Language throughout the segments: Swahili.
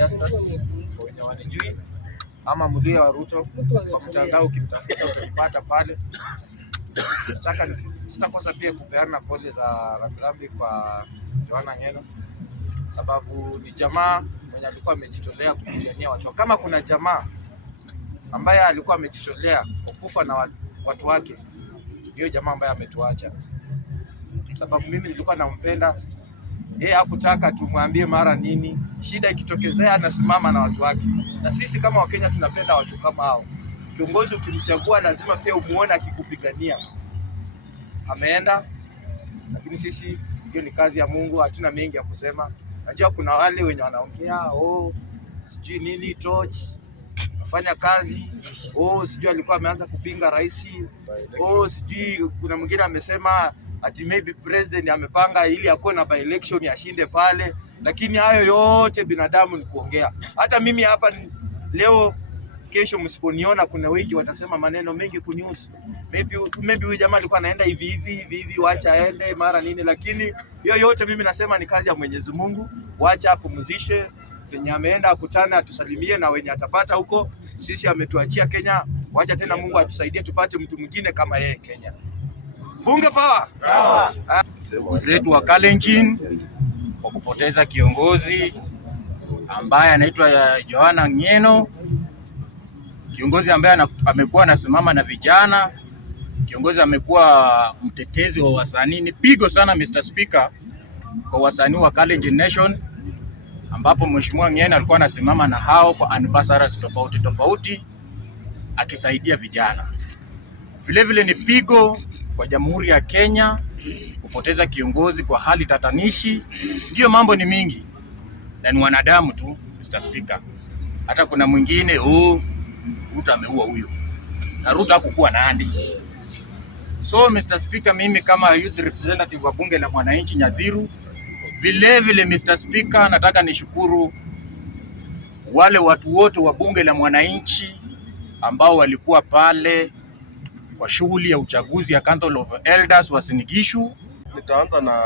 Justus wenye wanijui ama Mulia wa Ruto kwa mtandao, ukimtafuta utanipata pale. Sitakosa pia kupeana pole za rambirambi kwa Joanna Ng'eno, sababu ni jamaa mwenye alikuwa amejitolea kupigania watu. Kama kuna jamaa ambaye alikuwa amejitolea kukufa na watu wake, hiyo jamaa ambaye ametuacha, sababu mimi nilikuwa nampenda yeye. Hakutaka tumwambie mara nini, shida ikitokezea anasimama na watu wake. Na sisi kama Wakenya tunapenda watu kama hao. Kiongozi ukimchagua lazima pia umuone akikupigania. Ameenda, lakini sisi hiyo ni kazi ya Mungu, hatuna mengi ya kusema. Najua kuna wale wenye wanaongea sijui nini Torch afanya kazi, sijui alikuwa ameanza kupinga rais, sijui kuna mwingine amesema ati maybe president amepanga ili akuwe na by election ashinde pale. Lakini hayo yote binadamu ni kuongea. Hata mimi hapa leo, kesho msiponiona, kuna wengi watasema maneno mengi kunihusu. Maybe huyu jamaa alikuwa anaenda hivi, wacha aende mara nini. Lakini hiyo yote mimi nasema ni kazi ya Mwenyezi Mungu. Wacha apumzishe, penye ameenda akutane, atusalimie na wenye atapata huko. Sisi ametuachia Kenya, wacha tena Mungu atusaidie tupate mtu mwingine kama yeye Kenya. Bunge power. Wenzetu wa Kalenjin kwa kupoteza kiongozi ambaye anaitwa Joanna Ng'eno, kiongozi ambaye amekuwa anasimama na vijana, kiongozi amekuwa mtetezi wa wasanii. Ni pigo sana Mr. Speaker kwa wasanii wa Kalenjin Nation, ambapo Mheshimiwa Ng'eno alikuwa anasimama na hao kwa anniversaries tofauti akisaidia vijana. Vile ni pigo kwa Jamhuri ya Kenya kupoteza kiongozi kwa hali tatanishi. Ndio, mambo ni mingi na ni wanadamu tu Mr. Speaker. Hata kuna mwingine Ruto ameua huyo, na Ruto hakukuwa nandi. So Mr. Speaker, mimi kama youth representative wa bunge la mwananchi Nyathiru, vile Mr. Speaker, nataka nishukuru wale watu wote wa bunge la mwananchi ambao walikuwa pale kwa shughuli ya uchaguzi ya Council of Elders wa Sinigishu. Nitaanza na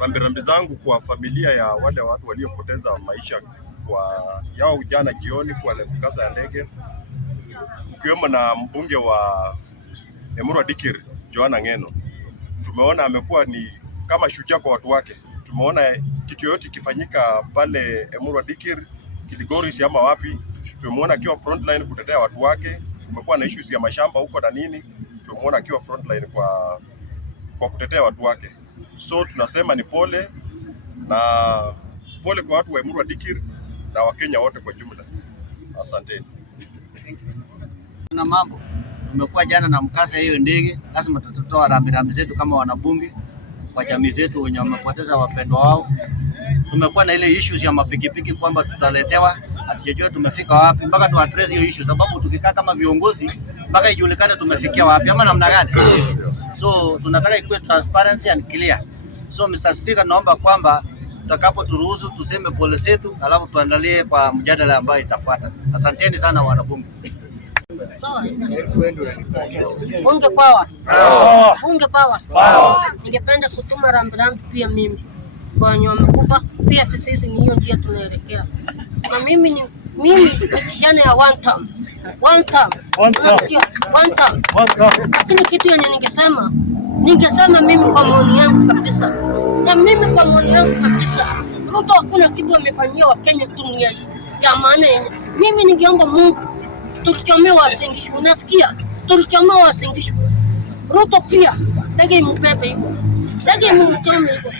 rambirambi zangu kwa familia ya wale watu waliopoteza maisha kwa yao jana jioni kwa mkasa ya ndege, ukiwemo na mbunge wa Emurua Dikir Joanna Ng'eno. Tumeona amekuwa ni kama shujaa kwa watu wake. Tumeona kitu yote kifanyika pale Emurua Dikir, Kilgoris ama wapi, tumeona akiwa frontline kutetea watu wake. Kumekuwa na issues ya mashamba huko na nini, tumeona akiwa frontline kwa kutetea watu wake. So tunasema ni pole kwa watu wa Emurua Dikir na Wakenya wote kwa jumla. Asanteni. Na mambo tumekuwa jana na mkasa hiyo ndege, lazima tutatoa rambirambi zetu kama wanabunge kwa jamii zetu wenye wamepoteza wapendwa wao. Tumekuwa na ile issues ya mapikipiki kwamba tutaletewa, hatujajua tumefika wapi mpaka tu address hiyo issue, sababu tukikaa kama viongozi mpaka ijulikane tumefikia wapi ama namna gani. So tunataka ikuwe transparency and clear. So Mr. Speaker, naomba kwamba tutakapo turuhusu tuseme pole zetu, alafu tuandalie kwa mjadala ambayo itafuata. Asanteni sana wanabunge. Bunge power. Bunge power. Ningependa kutuma rambirambi pia mimi kwa nyoma kubwa, pia sisi ni hiyo njia tunaelekea. Na mimi ni kijana ya one term. Lakini kitu yenye ningesema mimi kwa maoni yangu kabisa. Na mimi kwa maoni yangu kabisa, Ruto hakuna kitu amefanyia Wakenya dunia ya maana. Mimi ningeomba Mungu tulichomea Wasingishwe. Unasikia? Tulichomea Wasingishwe. Ruto pia ndege mbebe hivyo. Ndege mchome hivyo.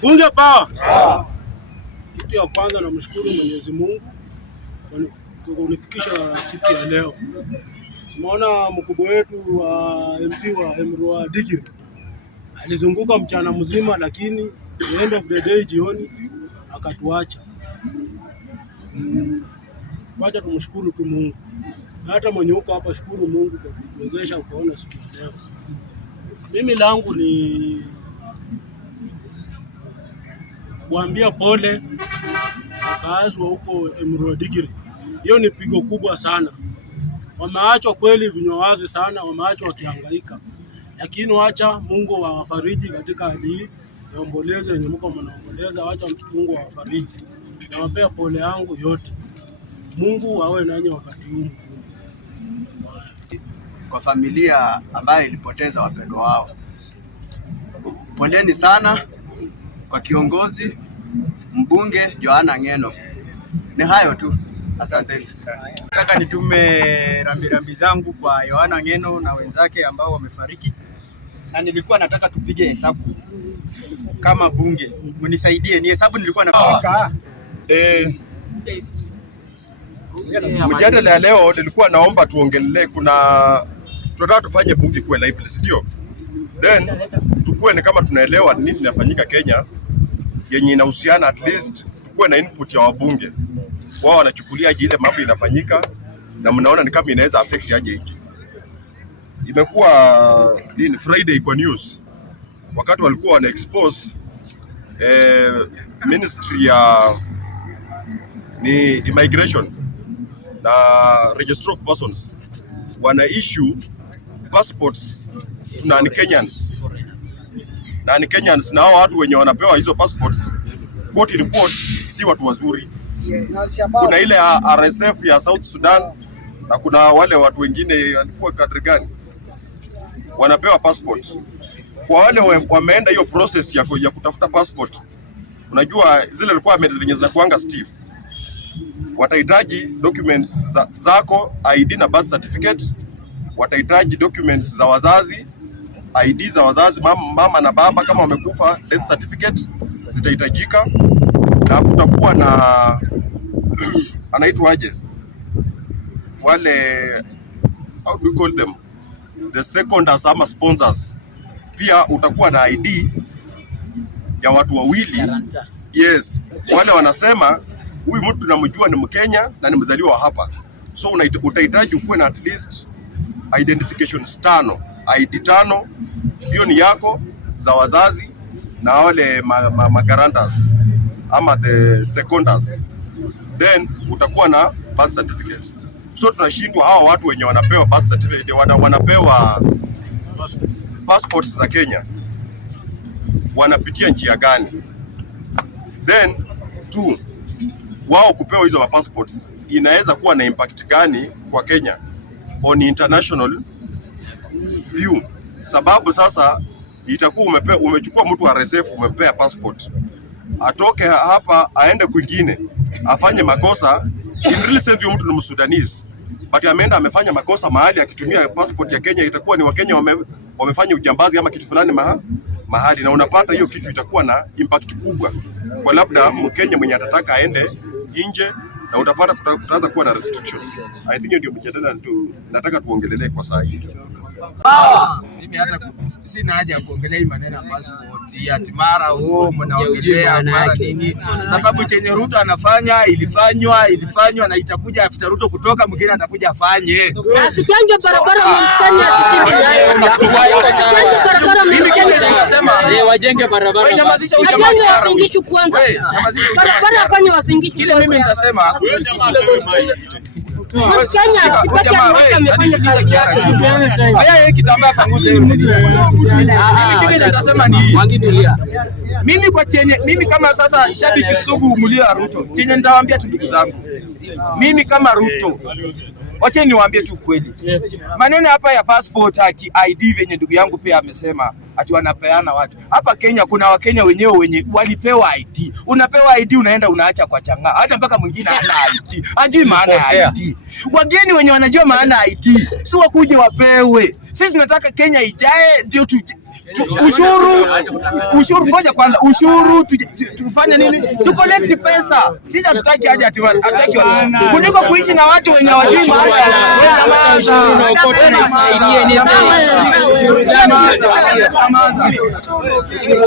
Bunge power. Kitu ya kwanza namshukuru Mwenyezi Mungu kwa kunifikisha siku ya leo. Tumeona mkubwa wetu wa MP wa Emurua Dikir alizunguka mchana mzima, lakini end of the day jioni akatuacha. Wacha tumshukuru tu Mungu. Na hata mwenye huko hapa shukuru Mungu kwa kuwezesha kuona siku ya leo. Mimi langu ni kuambia pole wakazi wa huko Emurua Dikir. Hiyo ni pigo kubwa sana. Wameachwa kweli vinywa wazi sana, wameachwa wakihangaika. Lakini wacha Mungu wafariji katika hali hii. naomboleza yenye mko mnaomboleza, wacha Mungu awafariji. Nawapea pole yangu yote. Mungu awe nanyi wakati huu. Kwa familia ambayo ilipoteza wapendwa wao, poleni sana kwa kiongozi mbunge Joanna Ng'eno. Ni hayo tu, asanteni. Nataka nitume rambirambi zangu kwa Joanna Ng'eno na wenzake ambao wamefariki, na nilikuwa nataka tupige hesabu kama bunge, mnisaidie, ni hesabu nilikuwa napanga. Mjadala ya leo nilikuwa naomba tuongelee, tunataka tufanye bunge kuwe lively, sio? Then tukuwe ni kama tunaelewa nini inafanyika Kenya yenye inahusiana, at least tukuwe na input ya wabunge. Wao wanachukulia ile mambo inafanyika na mnaona ni kama inaweza affect aje nchi. Imekuwa ni Friday kwa news wakati walikuwa wana expose ministry ya ni immigration na registry of persons wana issue passports to Kenyans. Na Kenyans na watu wenye wanapewa hizo passports quote in quote si watu wazuri. Kuna ile RSF ya South Sudan na kuna wale watu wengine walikuwa kadri gani wanapewa passport. Kwa wale wameenda hiyo process ya kutafuta passport, unajua zile requirements zenye zinakuanga Steve, watahitaji documents zako, ID na birth certificate, watahitaji documents za wazazi, ID za wazazi, mama na baba kama wamekufa, death certificate zitahitajika, na kutakuwa na anaitwaje wale, how do you call them, the seconders ama sponsors. Pia utakuwa na ID ya watu wawili. Yes, wale wanasema huyu mtu tunamjua ni Mkenya na ni mzaliwa hapa, so utahitaji ukuwe na at least identifications 5, ID 5, hiyo ni yako, za wazazi na wale guarantors ama the seconders, then utakuwa na birth certificate. So tunashindwa hawa watu wenye wanapewa birth certificate, wanapewa passports za Kenya, wanapitia njia gani? Then 2, wao kupewa hizo passports inaweza kuwa na impact gani kwa Kenya on international view? Sababu sasa itakuwa umechukua mtu wa RSF, umempea passport, atoke hapa aende kwingine afanye makosa. In real sense huyo mtu ni Msudanese, but ameenda amefanya makosa mahali akitumia passport ya Kenya, itakuwa ni Wakenya wamefanya ujambazi ama kitu fulani mahali, na unapata hiyo kitu itakuwa na impact kubwa kwa labda Mkenya mwenye atataka aende nje, na utapata tutaanza kuwa na restrictions. I think ndio mjadala nataka tuongelelee kwa saa hii. Mimi hata sina haja ya kuongelea hii maneno ya passport ati mara mnaongelea mara nini, sababu chenye Ruto anafanya ilifanywa na itakuja after Ruto kutoka, mwingine atakuja afanye. Asichange barabara mfanye wajenge barabara. Wajenge wazingishu kwanza. Barabara afanye wazingishu. Kile mimi nitasema kitambaa panguze hiyo. Mimi nitasema ni mimi kama sasa shabiki sugu mlio wa Ruto, chenye nitawaambia tu ndugu zangu, mimi kama Ruto, wacha niwaambie tu kweli. Maneno hapa ya passport ati ID venye ndugu yangu pia amesema ati wanapeana watu. Hapa Kenya kuna Wakenya wenyewe wenye walipewa ID. Unapewa ID unaenda unaacha kwa chang'aa. Hata mpaka mwingine hana ID. Hajui maana ya ID. Wageni wenye wanajua maana ya ID, si wakuje wapewe. Sisi tunataka Kenya ijae ndio ushuru ngoja kwanza, ushuru tufanye nini? Tu collect pesa. Sisi hatutaki aje hatutaki kuliko kuishi na watu wenye wajui maana ya ushuru na ukota na isaidie ni ushuru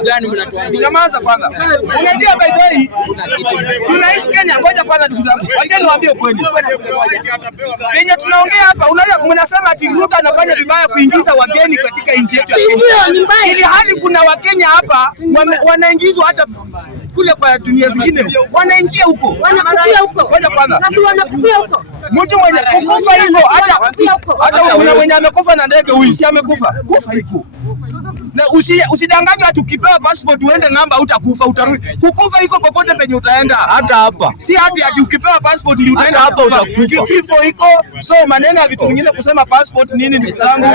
gani mnatuambia? Nyamaza kwanza. Unajua by the way tunaishi Kenya, ngoja kwanza ndugu zangu. Wacha niwaambie kweli. Kenya tunaongea hapa, mnasema ati Ruto anafanya vibaya kuingiza wageni katika nchi yetu ya Kenya. Ili hali kuna Wakenya hapa wanaingizwa hata kule kwa dunia zingine, wanaingia huko, wanakufia huko. Ngoja kwanza. Kasi wanakufia huko. Mtu mwenye kukufa hiko hata kuna mwenye amekufa na ndege, huyu si amekufa. Kufa hiko. Na usidanganywe ati ukipewa passport uende ng'amba utakufa, utarudi. Kukufa iko popote penye utaenda. Hata hapa. Si ati ukipewa passport ndio utaenda hapa utakufa. Kifo iko. So maneno ya vitu vingine kusema passport nini ndugu zangu?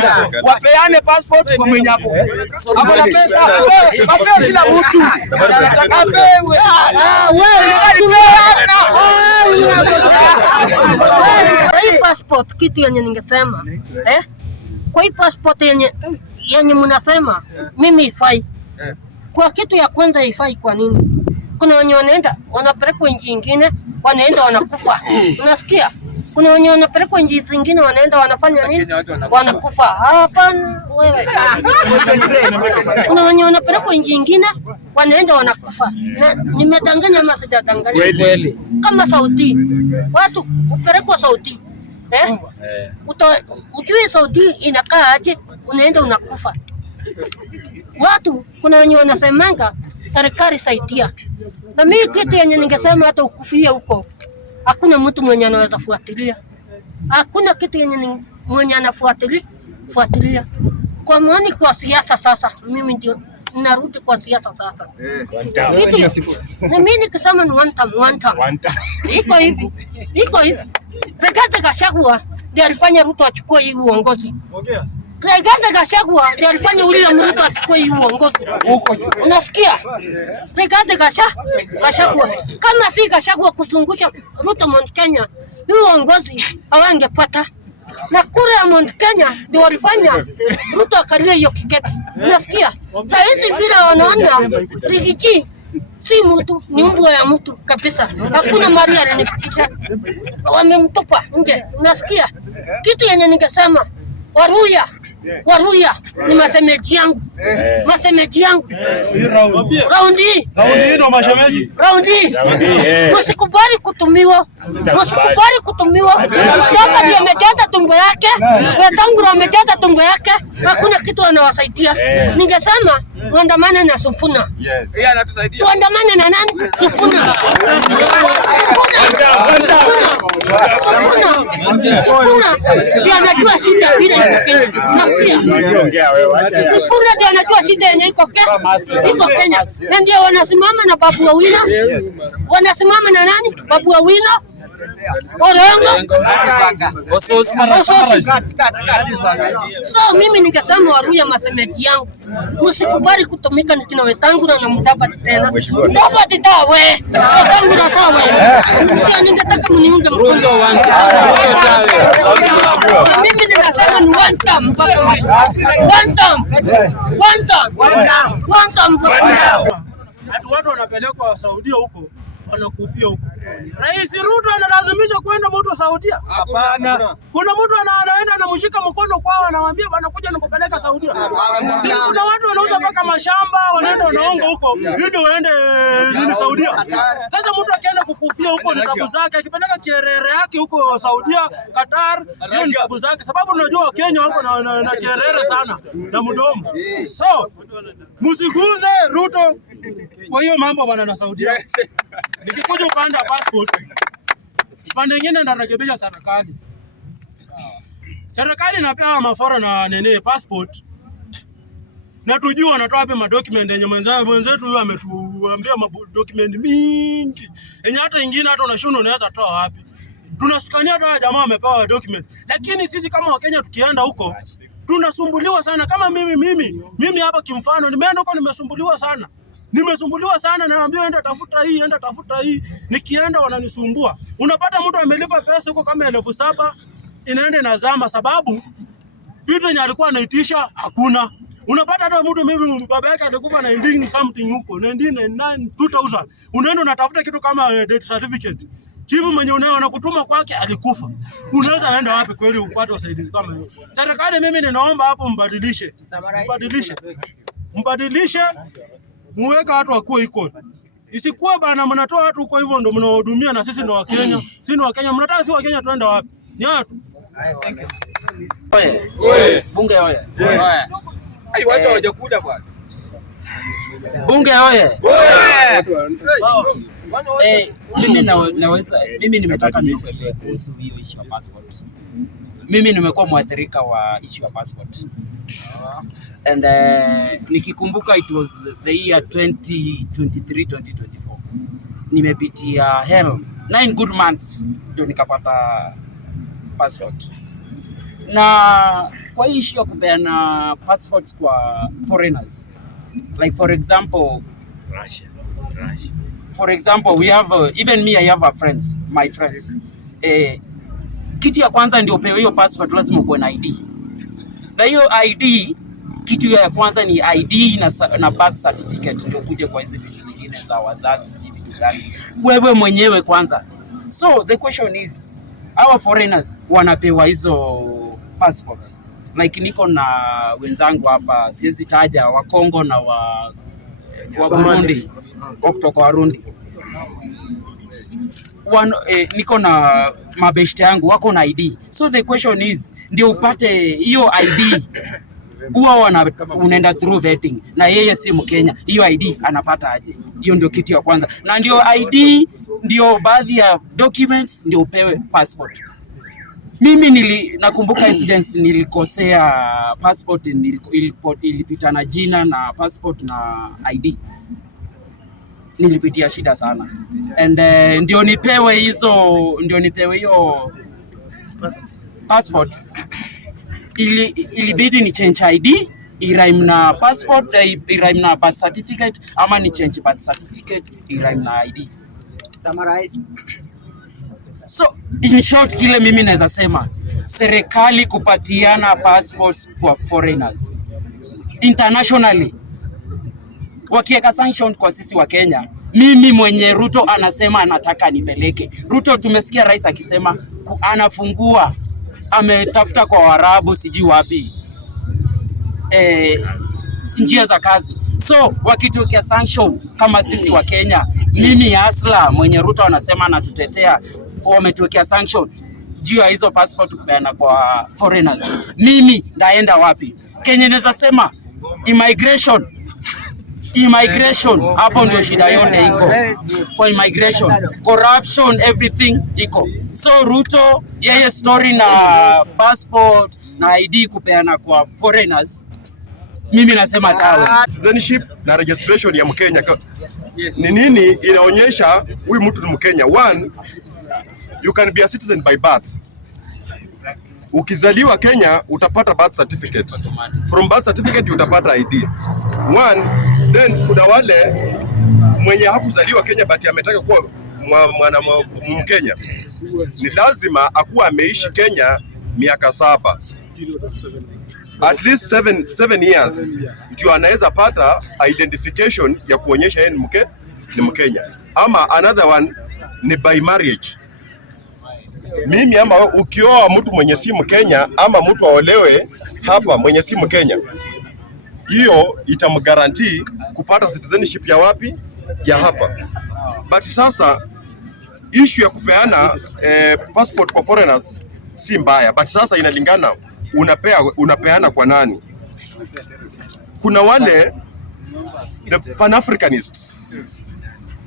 Wapeane passport kwa mwenye hapo. Hapo na pesa, wapewe kila mtu. Anataka apewe. Kwa hii passport kitu yenye ningesema kwa hii passport yenye mnasema mimi ifai. Kwa kitu ya kwanza ifai kwa nini? Kuna wenye wanaenda wanapelekwa nchi nyingine, wanaenda wanakufa. Unasikia? Kuna wenye wanapelekwa nchi zingine wanaenda wanafanya nini? Wanakufa. Hapana wewe. Kuna wenye wanapelekwa nchi nyingine wanaenda wanakufa. Nimedanganya ama sijadanganya? Kweli. Kama Saudi. Watu upelekwa Saudi. Ujue Saudi inakaa aje, unaenda unakufa. Watu kuna wenye wanasemanga serikali saidia. Na mimi kitu yenye ningesema hata ukufia huko, hakuna mtu mwenye anaweza fuatilia. Hakuna kitu yenye mwenye anafuatilia. Kwa maana kwa siasa sasa, mimi ndio narudi kwa siasa sasa. Kitu na mimi nikisema ni one time. Iko hivi. Rigathi Gachagua ndiye alifanya Ruto achukue hii uongozi. Rigathi Gachagua ndiye alifanya William Ruto achukue hii uongozi. Unasikia? Rigathi Gachagua. Kama si Gachagua kuzungusha Ruto Mount Kenya, hii uongozi hawangepata. Na kura ya Mount Kenya ndio walifanya Ruto akalia hiyo kiketi. Unasikia? Sasa hizi bila wanaona Rigiji si mtu, ni mbwa ya mtu kabisa. Hakuna mali alinifikisha. Wamemtupa nje. Unasikia? Kitu yenye ningesema Waruya ni masemeji yangu. Raundi ndo mashemeji. Raundi. Usikubali kutumiwa. Ndoka ndiye amejaza tumbo yake. Wetangula amejaza tumbo yake. Hakuna kitu anawasaidia. Ningesema tuandamane na Sifuna. Yeye anatusaidia. Tuandamane na nani? Sifuna. Ndiye anajua shida vile inatokea. Sifuna ndiye anajua shida yenye iko Kenya. Na ndio wanasimama na Babu Owino. Wanasimama na nani? Babu Owino. Orengo. Ososi. So mimi ningesema Waruya masemeji yangu, msikubali kutumika na Wetangula na Mudavadi tena. Mudavadi tawe. Wetangula tawe. Pia ningetaka mniunge mkono. Mimi ninasema ni one time mpaka one time. Watu wanapelekwa Saudia huko wanakufia huko. Rais Ruto analazimisha kwenda mtu wa Saudia? Hapana. Kuna mtu anaenda anamshika mkono kwao anamwambia bwana kuja nikupeleka Saudia. Kuna watu wanauza mpaka mashamba wanaenda wanaonga huko ili waende Saudia. Sasa mtu akienda kukufia huko ni tabu zake, akipeleka kierere yake huko Saudia, Qatar, hiyo ni tabu zake sababu unajua Wakenya wako na kierere sana na mdomo. So msiguze Ruto kwa hiyo mambo bwana na Saudia. Nikikuja upande wa passport, upande mwingine ndarekebisha serikali. Serikali inapewa mafora na nene passport. Na tujue wanatoa wapi madocument yenye mwenzetu huyu ametuambia madocument mingi. Yenye hata ingine hata unashindwa unaweza toa wapi. Tunasukania hata jamaa amepewa document. Lakini sisi kama Wakenya tukienda huko tunasumbuliwa sana kama mimi hapa kimfano nimeenda huko nimesumbuliwa sana naambiwa enda tafuta hii nikienda wananisumbua. Unapata mtu amelipa pesa huko kama 7,000 inaenda inazama sababu vitu yenye alikuwa anaitisha hakuna. Unapata hata mtu mimi baba yake alikufa 19 something huko 1999 2000 unaenda unatafuta kitu kama death certificate. Chifu mwenye anakutuma kwake alikufa. Unaweza enda wapi kweli upate usaidizi kama hiyo? Serikali mimi ninaomba hapo mbadilishe muweka watu wakuwe iko. Isikuwe bana mnatoa watu huko hivyo ndio mnahudumia na sisi ndio Wakenya. Sisi ndio Wakenya. Mnataka si Wakenya tuende wapi? Ni watu. Oye. Bunge oye. Ai watu hawajakuda bwana. Bunge oye. Mimi nimetaka niongelee kuhusu hiyo issue ya passport. Mimi nimekuwa mwathirika wa issue ya passport. And nikikumbuka it was the year 2023-2024. Nimepitia hell 9 good months ndio nikapata passport. Na kwa hii issue ya kupeana passports kwa foreigners, like for example Russia. For example, we have even me, I have my friends. Kitu ya kwanza ndio upewe hiyo passport, lazima uwe na ID. Na hiyo ID, kitu ya kwanza ni ID na birth certificate, ndio kuje kwa hizi vitu zingine za wazazi, vitu gani wewe mwenyewe kwanza. So the question is, our foreigners wanapewa hizo passports. Like niko na wenzangu hapa, siwezi taja, wa Kongo na wa Burundi, kutoka Warundi. Niko na mabeshte yangu wako na ID. So the question is, ndio upate hiyo ID, huwa unaenda through vetting, na yeye si Mkenya, hiyo ID anapata aje? Hiyo ndio kitu ya kwanza. Na ndio ID ndio baadhi ya documents ndio upewe passport. Mimi nakumbuka incidents, nilikosea passport, ilipita na jina na passport na ID. Nilipitia shida sana. And ndio nipewe hiyo passport. Ilibidi ni change ID, irime na passport, irime na birth certificate, ama ni change birth certificate, irime na ID. Summarize. So in short, kile mimi naweza sema, serikali kupatiana passports kwa foreigners internationally, wakiweka sanction kwa sisi wa Kenya. Mimi mwenye Ruto anasema anataka nipeleke. Ruto tumesikia rais akisema anafungua, ametafuta kwa Waarabu sijui wapi njia za kazi. So wakitokea sanction kama sisi wa Kenya, mimi Asla mwenye Ruto anasema anatutetea, wametokea sanction juu ya hizo passport kupeana kwa foreigners, mimi ndaenda wapi? Kenya naweza sema immigration, hapo ndio shida yote iko kwa immigration, corruption, everything iko. So Ruto yeye story na passport na ID kupeana kwa foreigners, mimi nasema tawe. Citizenship na registration ya Mkenya ni nini inaonyesha huyu mtu ni Mkenya? One, you can be a citizen by birth. Ukizaliwa Kenya utapata birth certificate. From birth certificate utapata ID. One, then kuna wale mwenye hakuzaliwa Kenya but ametaka kuwa mwana Mkenya. Ni lazima akuwa ameishi Kenya miaka 7. At least 7 years ndio anaweza pata identification ya kuonyesha yeye ni Mkenya. Ama another one ni by marriage. Mimi ama ukioa mtu mwenye si Mkenya ama mtu aolewe hapa mwenye si Mkenya, hiyo itamguarantee kupata citizenship ya wapi? Ya hapa. But sasa issue ya kupeana passport kwa foreigners si mbaya, but sasa inalingana unapeana kwa nani. Kuna wale the Pan-Africanists,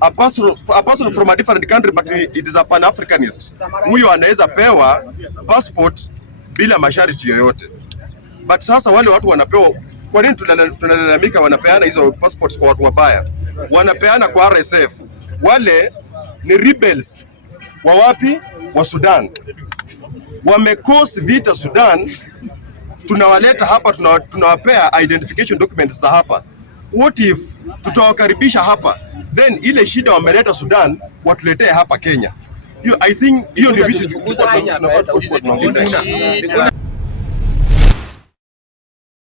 a person from a different country but it is a Pan-Africanist. Huyo anaweza pewa passport bila masharti yoyote. But sasa wale watu wanapewa, kwa nini tunalalamika wanapeana hizo passports kwa watu wabaya? Wanapeana kwa RSF. Wale ni rebels wa wapi? Wa Sudan. Wamekosi vita Sudan, tunawaleta hapa, tunawapea identification documents za hapa. What if tutawakaribisha hapa, then ile shida wameleta Sudan watuletee hapa Kenya? I think hiyo ndio vitu